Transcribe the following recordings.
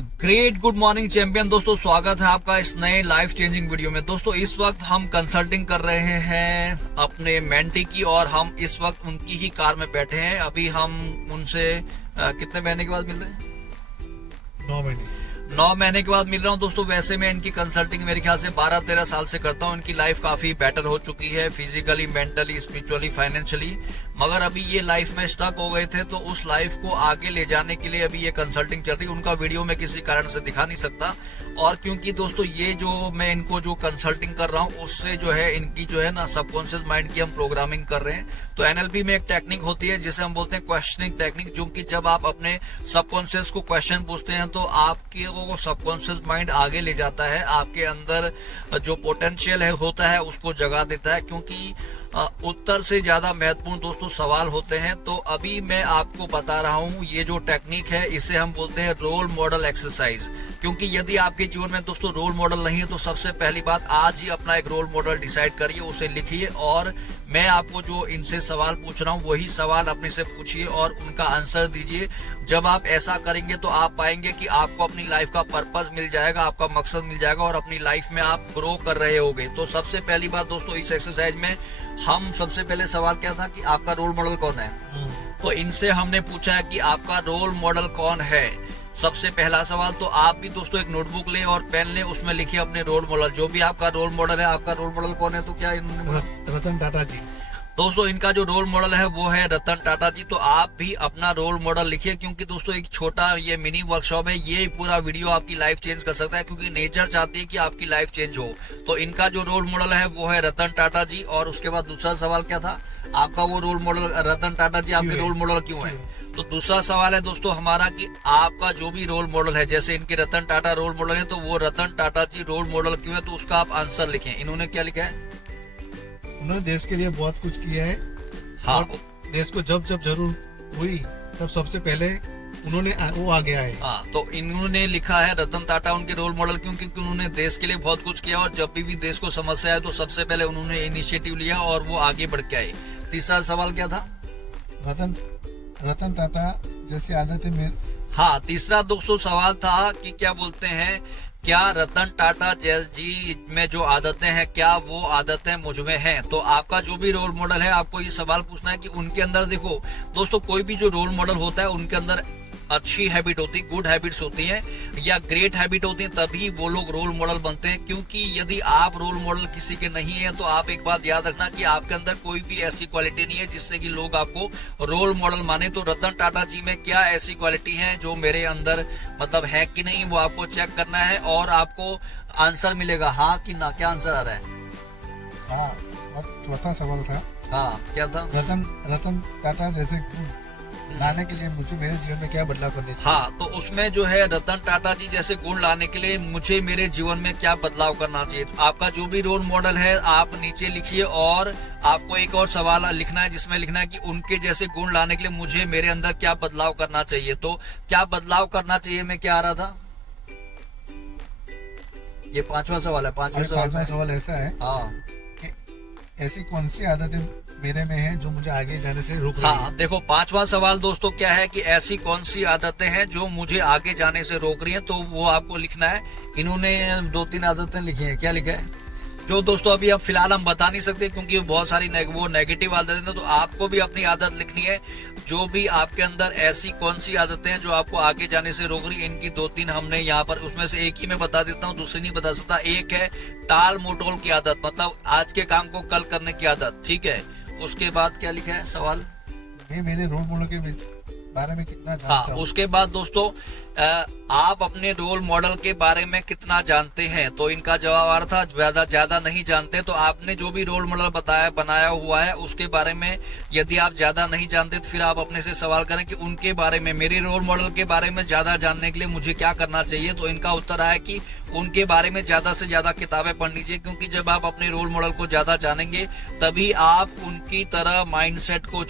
Great good morning champion दोस्तों, स्वागत है आपका इस नए लाइफ चेंजिंग वीडियो में। दोस्तों इस वक्त हम कंसल्टिंग कर रहे हैं अपने मेंटी की और हम इस वक्त उनकी ही कार में बैठे हैं। अभी हम उनसे कितने महीने के बाद मिल रहे हैं? 9 महीने के बाद मिल रहा हूं दोस्तों। वैसे मैं इनकी कंसल्टिंग मेरे ख्याल से 12-13 साल से करता हूं। इनकी लाइफ काफी बेटर हो चुकी है, फिजिकली, मेंटली, स्पिरिचुअली, फाइनेंशियली। मगर अभी ये लाइफ में स्टक हो गए थे, तो उस लाइफ को आगे ले जाने के लिए अभी ये कंसल्टिंग चल रही है। उनका वीडियो मैं किसी कारण से दिखा नहीं सकता, और क्योंकि दोस्तों ये जो मैं इनको जो कंसल्टिंग कर रहा हूँ उससे जो है इनकी जो है ना सबकॉन्शियस माइंड की हम प्रोग्रामिंग कर रहे हैं। तो एनएलपी में एक टेक्निक होती है जिसे हम बोलते हैं क्वेश्चनिंग टेक्निक, जो कि जब आप अपने सबकॉन्शियस को क्वेश्चन पूछते हैं तो आपके वो सबकॉन्शियस माइंड आगे ले जाता है, आपके अंदर जो पोटेंशियल है होता है उसको जगा देता है। क्योंकि उत्तर से ज्यादा महत्वपूर्ण दोस्तों सवाल होते हैं। तो अभी मैं आपको बता रहा हूं ये जो टेक्निक है इसे हम बोलते हैं रोल मॉडल एक्सरसाइज। क्योंकि यदि आपके जीवन में दोस्तों रोल मॉडल नहीं है तो सबसे पहली बात आज ही अपना एक रोल मॉडल डिसाइड करिए, उसे लिखिए, और मैं आपको जो इनसे सवाल पूछ रहा हूँ वही सवाल अपने से पूछिए और उनका आंसर दीजिए। जब आप ऐसा करेंगे तो आप पाएंगे कि आपको अपनी लाइफ का पर्पस मिल जाएगा, आपका मकसद मिल जाएगा और अपनी लाइफ में आप ग्रो कर रहे होगे। तो सबसे पहली बात दोस्तों इस एक्सरसाइज में हम सबसे पहले सवाल क्या था कि आपका रोल मॉडल कौन है। तो इनसे हमने पूछा है कि आपका रोल मॉडल कौन है। सबसे पहला सवाल, तो आप भी दोस्तों एक नोटबुक लें और पेन लें, उसमें लिखिए अपने रोल मॉडल, जो भी आपका रोल मॉडल है। आपका रोल मॉडल कौन है? तो क्या इन्होंने रतन टाटा जी। दोस्तों इनका जो रोल मॉडल है वो है रतन टाटा जी। तो आप भी अपना रोल मॉडल लिखिए, क्योंकि दोस्तों एक छोटा ये मिनी वर्कशॉप है, ये पूरा वीडियो आपकी लाइफ चेंज कर सकता है, क्योंकि नेचर चाहती है कि आपकी लाइफ चेंज हो। तो इनका जो रोल मॉडल है वो है रतन टाटा जी। और उसके बाद दूसरा सवाल क्या था? आपका वो रोल मॉडल रतन टाटा जी आपके रोल मॉडल क्यों है? तो दूसरा सवाल है दोस्तों हमारा कि आपका जो भी रोल मॉडल है, जैसे इनके रतन टाटा रोल मॉडल है, तो वो रतन टाटा जी रोल मॉडल क्यों है? तो उसका आप आंसर लिखें। इन्होंने क्या लिखा है? उन्होंने देश के लिए बहुत कुछ किया है। हाँ, देश को जब जब जरूरत हुई तब सबसे पहले उन्होंने वो आगे आए। हाँ, तो इन्होंने लिखा है रतन टाटा उनके रोल मॉडल क्यों? क्योंकि उन्होंने देश के लिए बहुत कुछ किया और जब भी देश को समस्या है तो सबसे पहले उन्होंने इनिशिएटिव लिया और वो आगे बढ़ के आए। तीसरा सवाल क्या था? रतन टाटा जैसी आदतें में। हाँ, तीसरा दोस्तों सवाल था कि क्या बोलते हैं, क्या रतन टाटा जी में जो आदतें हैं क्या वो आदतें मुझ में हैं? तो आपका जो भी रोल मॉडल है आपको ये सवाल पूछना है कि उनके अंदर, देखो दोस्तों कोई भी जो रोल मॉडल होता है उनके अंदर अच्छी हैबिट होती, गुड हैबिट्स होती हैं या ग्रेट हैबिट होती हैं, तभी वो लोग रोल मॉडल बनते हैं। क्योंकि यदि आप रोल मॉडल किसी के नहीं है तो आप एक बात याद रखना कि आपके अंदर कोई भी ऐसी क्वालिटी नहीं है जिससे कि लोग आपको रोल मॉडल माने। तो रतन टाटा जी में क्या ऐसी क्वालिटी है जो मेरे अंदर मतलब है कि नहीं, वो आपको चेक करना है और आपको आंसर मिलेगा हाँ कि ना। क्या आंसर आ रहा है? हाँ, और चौथा सवाल था, हाँ क्या था? रतन टाटा जैसे गुण लाने के लिए मुझे मेरे जीवन में क्या बदलाव करने चाहिए। हाँ, तो उसमें जो है रतन टाटा जी जैसे गुण लाने के लिए मुझे मेरे जीवन में क्या बदलाव करना चाहिए। तो आपका जो भी रोल मॉडल है आप नीचे लिखिए और आपको एक और सवाल लिखना है जिसमें लिखना है कि उनके जैसे गुण लाने के लिए मुझे मेरे अंदर क्या बदलाव करना चाहिए। तो क्या बदलाव करना चाहिए में क्या आ रहा था? ये पांचवा सवाल है। पांचवा सवाल ऐसा है, हाँ, कि ऐसी कौन सी आदतें मेरे में है जो मुझे आगे जाने से रोक रही है। हाँ, देखो पांचवा सवाल दोस्तों क्या है कि ऐसी कौन सी आदतें हैं जो मुझे आगे जाने से रोक रही हैं। तो वो आपको लिखना है। इन्होंने 2-3 आदतें लिखी हैं। क्या लिखा है? जो दोस्तों अभी अब फिलहाल हम बता नहीं सकते क्योंकि बहुत सारी वो नेगेटिव आदतें हैं। तो आपको भी अपनी आदत लिखनी है, जो भी आपके अंदर ऐसी कौन सी आदतें हैं जो आपको आगे जाने से रोक रही है। इनकी 2-3 हमने यहाँ पर, उसमें से एक ही मैं बता देता हूँ, दूसरी नहीं बता सकता। एक है टाल मटोल की आदत, मतलब आज के काम को कल करने की आदत, ठीक है। उसके बाद क्या लिखा है सवाल? मैं मेरे रोल मॉडल के बारे में कितना जानता हाँ, हूँ। उसके बाद दोस्तों आप अपने रोल मॉडल के बारे में कितना जानते हैं? तो इनका जवाब आ रहा था ज्यादा नहीं जानते। तो आपने जो भी रोल मॉडल बनाया हुआ है उसके बारे में यदि आप ज्यादा नहीं जानते तो फिर आप अपने से सवाल करें कि उनके बारे में, मेरे रोल मॉडल के बारे में ज्यादा जानने के लिए मुझे क्या करना चाहिए। तो इनका उत्तर आया कि उनके बारे में ज्यादा से ज्यादा किताबें पढ़नी चाहिए, क्योंकि जब आप अपने रोल मॉडल को ज्यादा जानेंगे तभी आप उनकी तरह माइंडसेट को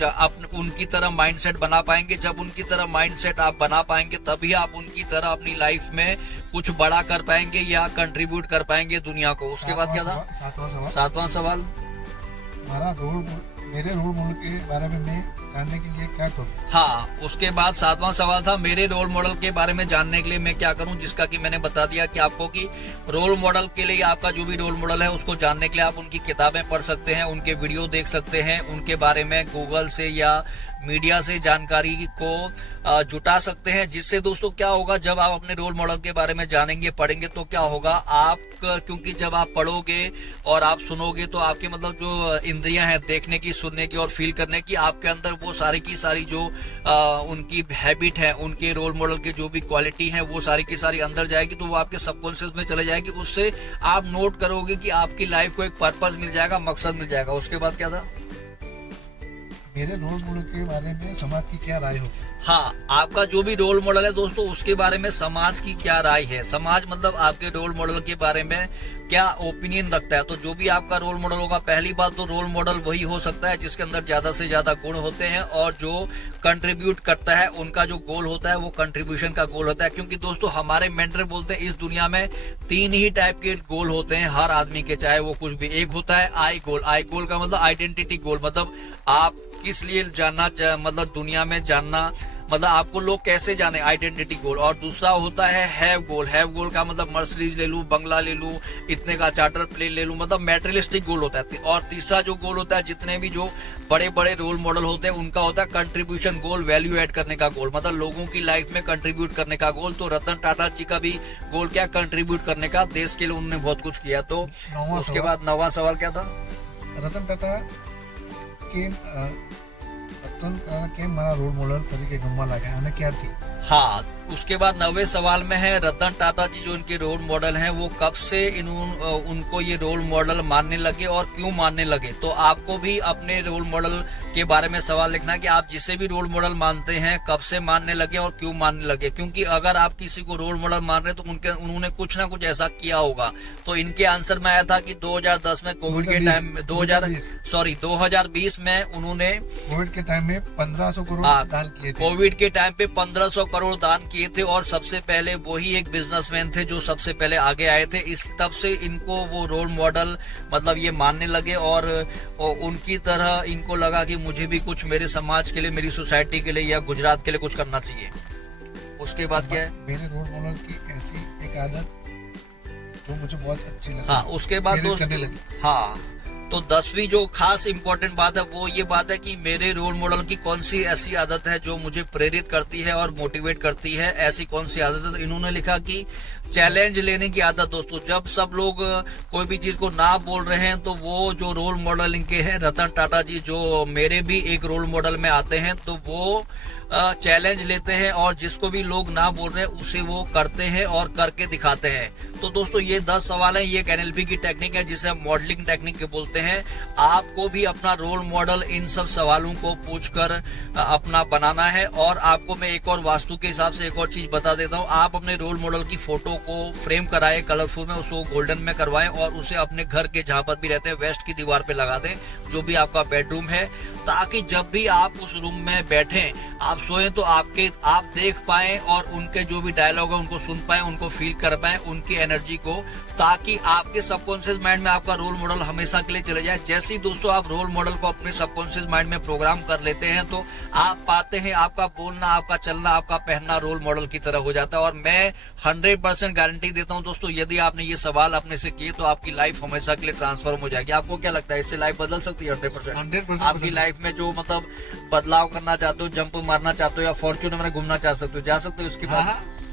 उनकी तरह माइंडसेट बना पाएंगे। जब उनकी तरह माइंडसेट आप बना पाएंगे तभी आप उनकी तरह अपनी लाइफ में कुछ बड़ा कर पाएंगे या कंट्रीब्यूट कर पाएंगे दुनिया को। उसके बाद क्या था? सातवां सवाल मेरे रोल मॉडल के बारे में मैं जानने के लिए क्या करूँ? हाँ, उसके बाद 7वां सवाल था मेरे रोल मॉडल के बारे में जानने के लिए मैं क्या करूं, जिसका कि मैंने बता दिया कि आपको कि रोल मॉडल के लिए आपका जो भी रोल मॉडल है उसको जानने के लिए आप उनकी किताबें पढ़ सकते हैं, उनके वीडियो देख सकते हैं, उनके बारे में गूगल से या मीडिया से जानकारी को जुटा सकते हैं। जिससे दोस्तों क्या होगा, जब आप अपने रोल मॉडल के बारे में जानेंगे पढ़ेंगे तो क्या होगा, आप क्योंकि जब आप पढ़ोगे और आप सुनोगे तो आपके मतलब जो इंद्रियां हैं देखने की, सुनने की और फील करने की, आपके अंदर वो सारी की सारी जो उनकी हैबिट है, उनके रोल मॉडल की जो भी क्वालिटी है वो सारी की सारी अंदर जाएगी, तो वो आपके सबकॉन्शियस में चले जाएगी। उससे आप नोट करोगे कि आपकी लाइफ को एक पर्पस मिल जाएगा, मकसद मिल जाएगा। उसके बाद क्या था, मेरे रोल मॉडल के बारे में समाज की क्या राय होगी? हाँ, आपका जो भी रोल मॉडल है दोस्तों उसके बारे में समाज की क्या राय है। समाज मतलब आपके रोल मॉडल के बारे में क्या ओपिनियन रखता है। तो जो भी आपका रोल मॉडल होगा, पहली बात तो रोल मॉडल वही हो सकता है जिसके अंदर ज्यादा से ज्यादा गुण होते हैं और जो कंट्रीब्यूट करता है, उनका जो गोल होता है वो कंट्रीब्यूशन का गोल होता है। क्योंकि दोस्तों हमारे मेंटर बोलते हैं इस दुनिया में 3 ही टाइप के गोल होते हैं हर आदमी के, चाहे वो कुछ भी। एक होता है आई गोल। आई गोल का मतलब आइडेंटिटी गोल, मतलब आप किस लिए जानना, मतलब दुनिया में जानना, मतलब आपको लोग कैसे जाने, आइडेंटिटी गोल। और दूसरा होता है हैव गोल। हैव गोल का मतलब मर्सिडीज ले लूं, बंगला ले लूं, इतने का चार्टर प्लेन ले लूं, मतलब मैटेरियलिस्टिक गोल होता है। और तीसरा जो गोल होता है, जितने भी जो बड़े बड़े रोल मॉडल होते हैं उनका होता है कंट्रीब्यूशन गोल, वैल्यू ऐड करने का गोल, मतलब लोगों की लाइफ में कंट्रीब्यूट करने का गोल। तो रतन टाटा जी का भी गोल क्या, कंट्रीब्यूट करने का, देश के लिए उन्होंने बहुत कुछ किया। तो उसके बाद 9वां सवाल क्या था, रतन टाटा के मारा रोल मॉडल तरीके गम्मा लगे અને ક્યારથી? हाँ, उसके बाद 9वें सवाल में है रतन टाटा जी जो इनके रोल मॉडल हैं वो कब से उनको ये रोल मॉडल मानने लगे और क्यों मानने लगे। तो आपको भी अपने रोल मॉडल के बारे में सवाल लिखना है कि आप जिसे भी रोल मॉडल मानते हैं कब से मानने लगे और क्यों मानने लगे। क्योंकि अगर आप किसी को रोल मॉडल मान रहे तो उन्होंने कुछ ना कुछ ऐसा किया होगा। तो इनके आंसर में आया था कि 2010 में कोविड के टाइम में 2020 में उन्होंने कोविड के टाइम में 1500 करोड़ दान किए थे। कोविड के टाइम पे 1500 करोड़ दान किए थे और सबसे पहले वही एक बिजनेसमैन थे जो सबसे पहले आगे आए थे। इस तब से इनको वो रोल मॉडल मतलब ये मानने लगे और उनकी तरह इनको लगा कि मुझे भी कुछ मेरे समाज के लिए, मेरी सोसाइटी के लिए या गुजरात के लिए कुछ करना चाहिए। उसके बाद क्या है, मेरे रोल मॉडल की ऐसी एक आदत जो मुझे बहुत अच्छी लगी। हाँ, उसके बाद हाँ, तो 10वीं जो खास इंपॉर्टेंट बात है वो ये बात है कि मेरे रोल मॉडल की कौन सी ऐसी आदत है जो मुझे प्रेरित करती है और मोटिवेट करती है, ऐसी कौन सी आदत है। तो इन्होंने लिखा कि चैलेंज लेने की आदत। दोस्तों जब सब लोग कोई भी चीज को ना बोल रहे हैं तो वो जो रोल मॉडल इनके हैं रतन टाटा जी, जो मेरे भी एक रोल मॉडल में आते हैं, तो वो चैलेंज लेते हैं और जिसको भी लोग ना बोल रहे हैं उसे वो करते हैं और करके दिखाते हैं। तो दोस्तों ये 10 सवाल है, ये एक NLP की टेक्निक है जिसे हम मॉडलिंग टेक्निक बोलते हैं। आपको भी अपना रोल मॉडल इन सब सवालों को पूछकर अपना बनाना है। और आपको मैं एक और वास्तु के हिसाब से एक और चीज बता देता हूँ, आप अपने रोल मॉडल की फोटो को फ्रेम कराए कलरफुल में, उसको गोल्डन में करवाएं और उसे अपने घर के जहां पर भी रहते हैं वेस्ट की दीवार पे लगा दें, जो भी आपका बेडरूम है, ताकि जब भी आप उस रूम में बैठें, आप सोएं तो आप देख पाएं और उनके जो भी डायलॉग है उनको सुन पाएं, उनको फील कर पाएं, उनकी एनर्जी को, ताकि आपके सबकॉन्शियस माइंड में आपका रोल मॉडल हमेशा के लिए चले जाए। जैसे ही दोस्तों आप रोल मॉडल को अपने सबकॉन्शियस माइंड में प्रोग्राम कर लेते हैं तो आप पाते हैं आपका बोलना, आपका चलना, आपका पहनना रोल मॉडल की तरह हो जाता है। और मैं 100% गारंटी देता हूं दोस्तों, यदि आपने ये सवाल अपने से किए तो आपकी लाइफ हमेशा के लिए ट्रांसफॉर्म हो जाएगी। आपको क्या लगता है, इससे लाइफ बदल सकती है? 100% आपकी लाइफ में जो मतलब बदलाव करना चाहते हो, जंप मारना चाहते हो या फॉर्च्यूनर में घूमना चाह सकते हो, जा सकते हो इसके बाद?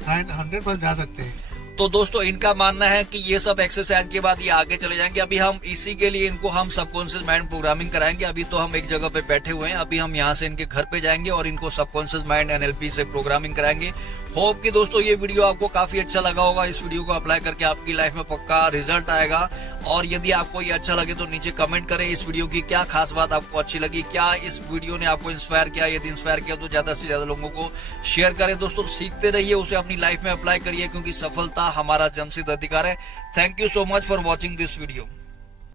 100% जा सकते हैं। तो दोस्तों इनका मानना है कि ये सब एक्सरसाइज के बाद ये आगे चले जाएंगे। अभी हम इसी के लिए इनको हम सबकॉन्शियस माइंड प्रोग्रामिंग कराएंगे। अभी तो हम एक जगह पे बैठे हुए हैं, अभी हम यहाँ से इनके घर पे जाएंगे और इनको सबकॉन्शियस माइंड NLP से प्रोग्रामिंग कराएंगे। होप कि दोस्तों ये वीडियो आपको काफी अच्छा लगा होगा। इस वीडियो को अप्लाई करके आपकी लाइफ में पक्का रिजल्ट आएगा। और यदि आपको ये अच्छा लगे तो नीचे कमेंट करें इस वीडियो की क्या खास बात आपको अच्छी लगी, क्या इस वीडियो ने आपको इंस्पायर किया। यदि इंस्पायर किया तो ज्यादा से ज्यादा लोगों को शेयर करें। दोस्तों सीखते रहिए, उसे अपनी लाइफ में अप्लाई करिए, क्योंकि सफलता हमारा जन्मसिद्ध अधिकार है। Thank you so much for watching this video.